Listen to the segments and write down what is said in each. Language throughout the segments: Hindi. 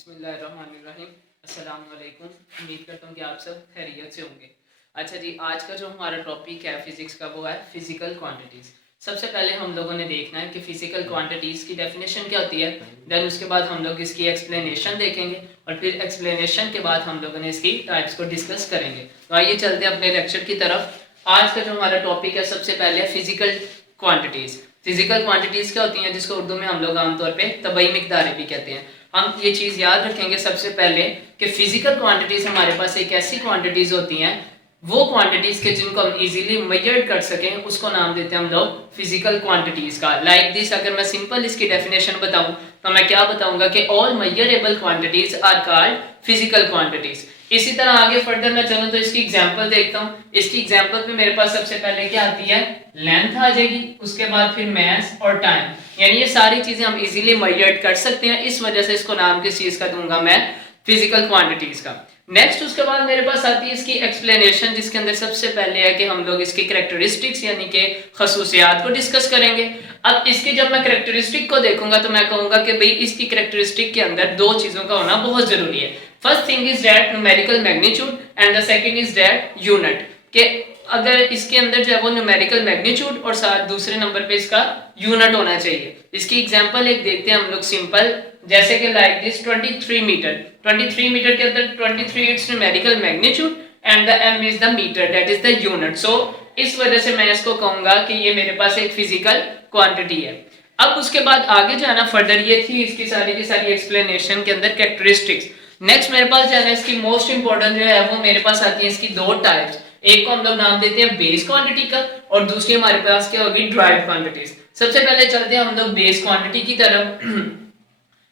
बिस्मिल्लाहिर्रहमानिर्रहीम। अस्सलाम वालेकुम। उम्मीद करता हूँ कि आप सब खैरियत से होंगे। अच्छा जी, आज का जो हमारा टॉपिक है फिज़िक्स का वो है फ़िज़िकल क्वांटिटीज़। सबसे पहले हम लोगों ने देखना है कि फ़िज़िकल क्वांटिटीज़ की डेफिनेशन क्या होती है। देन उसके बाद हम लोग इसकी एक्सप्लेनेशन देखेंगे और फिर एक्सप्लेनेशन के बाद हम लोगों ने इसकी टाइप्स को डिस्कस करेंगे। तो आइए चलते हैं अपने लेक्चर की तरफ। आज का जो हमारा टॉपिक है सबसे पहले फ़िज़िकल क्वांटिटीज़। फ़िज़िकल क्वांटिटीज़ क्या होती हैं जिसको उर्दू में हम लोग आमतौर पर तबई मिक़दारें भी कहते हैं। हम ये चीज़ याद रखेंगे सबसे पहले कि फिजिकल क्वांटिटीज़ हमारे पास एक ऐसी क्वांटिटीज़ होती हैं, वो क्वांटिटीज़ के जिनको हम इजीली मेजर कर सकें उसको नाम देते हैं हम लोग फिजिकल क्वांटिटीज़ का। लाइक दिस, अगर मैं सिंपल इसकी डेफिनेशन बताऊं तो मैं क्या बताऊंगा कि all measurable quantities are called physical quantities. इसी तरह आगे फर्दर मैं चलूँ तो इसकी एग्जांपल देखता हूँ। इसकी एग्जांपल पे मेरे पास सबसे पहले क्या आती है, लेंथ आ जाएगी, उसके बाद फिर मास और टाइम, यानी ये सारी चीजें हम इजीली मेजर कर सकते हैं। इस वजह से इसको नाम किस चीज का दूंगा मैं, फिजिकल क्वांटिटीज का। नेक्स्ट उसके बाद मेरे पास आती है इसकी एक्सप्लेनेशन, जिसके अंदर सबसे पहले है कि हम लोग इसकी कैरेक्टरिस्टिक्स यानी कि खसूसियात को डिस्कस करेंगे। अब इसकी जब मैं कैरेक्टरिस्टिक को देखूंगा तो मैं कहूंगा कि भाई इसकी कैरेक्टरिस्टिक के अंदर दो चीजों का होना बहुत जरूरी है। First thing is that numerical magnitude and the second is that unit, के अगर इसके अंदर जो है वो न्यूमेरिकल मैग्नीट्यूड और साथ दूसरे नंबर पे इसका यूनिट होना चाहिए। इसकी एग्जांपल एक देखते हैं हम लोग सिंपल, जैसे कि लाइक दिस 23 मीटर। 23 मीटर के अंदर 23 it's numerical magnitude and the m is the metre, that is the unit. So इस वजह से मैं इसको कहूंगा कि ये मेरे पास एक फिजिकल क्वांटिटी है। अब उसके बाद आगे जो है ना फर्दर, ये थी इसकी सारी की सारी एक्सप्लेनेशन के अंदर कैरेक्टरिस्टिक्स। नेक्स्ट मेरे पास जो है ना इसकी मोस्ट इंपॉर्टेंट जो है वो मेरे पास आती है इसकी दो टाइप्स। एक को हम लोग नाम देते हैं बेस क्वांटिटी का और दूसरी हमारे पास क्या होगी, ड्राइव्ड क्वांटिटीज। सबसे पहले चलते हैं हम लोग बेस क्वांटिटी की तरफ।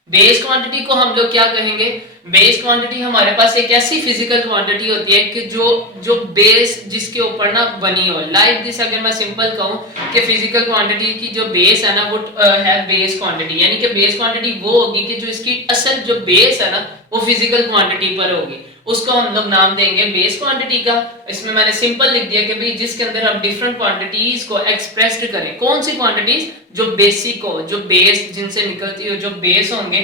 बेस क्वांटिटी को हम लोग क्या कहेंगे, बेस क्वांटिटी हमारे पास एक ऐसी फिजिकल क्वांटिटी होती है कि जो बेस जिसके ऊपर ना बनी हो। लाइक दिस, अगर मैं सिंपल कहूं कि फिजिकल क्वांटिटी की जो बेस है ना वो है बेस क्वांटिटी, यानी कि बेस क्वांटिटी वो होगी कि जो इसकी असल जो बेस है ना वो फिजिकल क्वांटिटी पर होगी, उसको हम लोग नाम देंगे बेस क्वांटिटी का। इसमें मैंने सिंपल लिख दिया कि भाई जिसके अंदर हम डिफरेंट क्वांटिटीज को एक्सप्रेस्ड करें। कौन सी क्वांटिटीज, जो बेसिक हो, जो बेस जिनसे निकलती हो, जो बेस होंगे,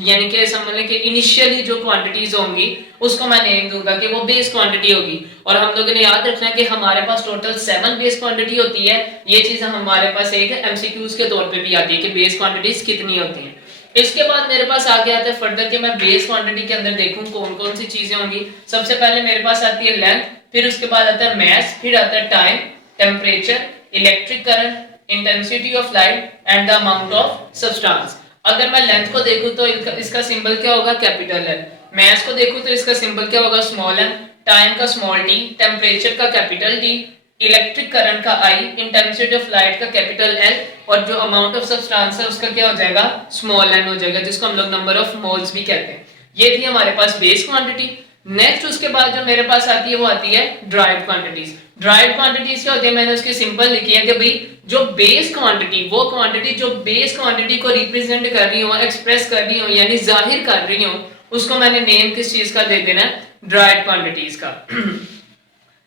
यानी कि समझ लें कि इनिशियली जो क्वांटिटीज होंगी उसको मैं नेम दूंगा कि वो बेस क्वांटिटी होगी। और हम लोगों ने याद रखना है कि हमारे पास टोटल 7 बेस क्वांटिटी होती है। ये चीज हमारे पास एक एमसीक्यूज के तौर पे भी आती है कि बेस क्वांटिटीज कितनी होती हैं। इसके बाद मेरे पास आगे आता है फर्दर कि मैं बेस क्वांटिटी के अंदर देखूं कौन कौन सी चीजें होंगी। सबसे पहले मेरे पास आती है लेंथ, फिर उसके बाद आता है मास, फिर आता है time, temperature, electric current, intensity of light and the amount of substance. अगर मैं लेंथ को देखूं तो इसका सिंबल क्या होगा, कैपिटल एल। मास को देखूं तो इसका सिंबल क्या होगा, स्मॉल एम। टाइम का स्मॉल टी, टेम्परेचर का कैपिटल टी, इलेक्ट्रिक करंट का आई, इंटेंसिटी ऑफ लाइट का कैपिटल एल, और जो अमाउंट ऑफ सब्सटेंस है उसका क्या हो जाएगा, स्मॉल एन हो जाएगा, जिसको हम लोग नंबर ऑफ मोल्स भी कहते हैं। ये थी हमारे पास बेस क्वांटिटी। नेक्स्ट उसके बाद जो मेरे पास आती है वो आती है ड्राइव्ड क्वांटिटीज। ड्राइव्ड क्वांटिटीज क्या होती है, मैंने उसकी सिंपल लिखी है कि भाई जो बेस क्वांटिटी, वो क्वांटिटी जो बेस क्वांटिटी को रिप्रेजेंट कर रही हो, एक्सप्रेस कर रही हो, यानी जाहिर कर रही हो, उसको मैंने नेम किस चीज का दे देना है, ड्राइव्ड क्वांटिटीज का।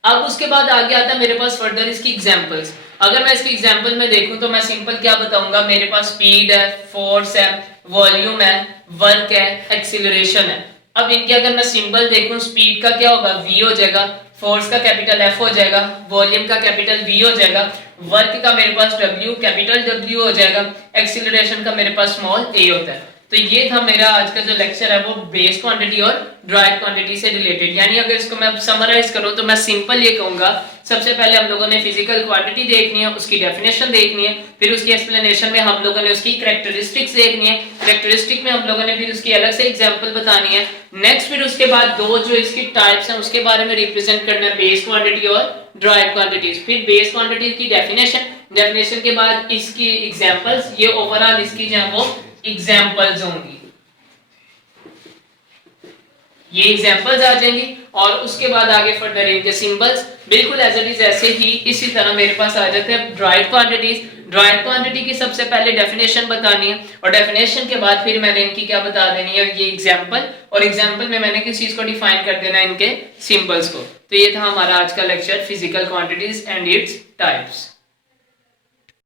अब उसके बाद आगे आता है मेरे पास फर्दर इसकी एग्जांपल्स। अगर मैं इसकी एग्जांपल में देखूं तो मैं सिंपल क्या बताऊंगा, मेरे पास स्पीड है, फोर्स है, वॉल्यूम है, वर्क है, एक्सीलरेशन है। अब इनके अगर मैं सिंबल देखूं, स्पीड का क्या होगा, v हो जाएगा, फोर्स का कैपिटल F हो जाएगा, वॉल्यूम का कैपिटल V हो जाएगा, वर्क का मेरे पास W कैपिटल W हो जाएगा, एक्सीलरेशन का मेरे पास स्मॉल a होता है। तो ये था मेरा आज का जो लेक्चर है वो बेस क्वांटिटी और ड्राइव्ड क्वांटिटी से रिलेटेड। यानी अगर इसको मैं समराइज करूं तो मैं सिंपल ये कहूंगा, सबसे पहले हम लोगों ने फिजिकल क्वांटिटी देखनी है, उसकी डेफिनेशन देखनी है, फिर उसकी एक्सप्लेनेशन में हम लोगों ने उसकी कैरेक्टरिस्टिक्स देखनी है, कैरेक्टरिस्टिक में हम लोगों ने फिर उसकी अलग से एग्जांपल बतानी है। नेक्स्ट फिर उसके बाद दो जो इसकी टाइप्स हैं उसके बारे में रिप्रेजेंट करना है, बेस क्वांटिटी और ड्राइव्ड क्वांटिटीज। फिर बेस क्वांटिटी की डेफिनेशन के बाद इसकी एग्जांपल्स, ये ओवरऑल इसकी जो है वो एग्जांपल्स होंगी, ये एग्जांपल्स आ जाएंगी। और उसके बाद आगे फर्दर इनके सिंबल्स बिल्कुल एज इट इज ऐसे ही इसी तरह मेरे पास आ जाते हैं ड्राइव्ड क्वांटिटीज। ड्राइव्ड क्वांटिटी की सबसे पहले डेफिनेशन बतानी है और डेफिनेशन के बाद फिर मैंने इनकी क्या बता देनी है, ये एग्जांपल, और एग्जांपल में मैंने किस चीज को डिफाइन कर देना है, इनके सिंबल्स को। तो ये था हमारा आज का lecture, physical quantities and its types.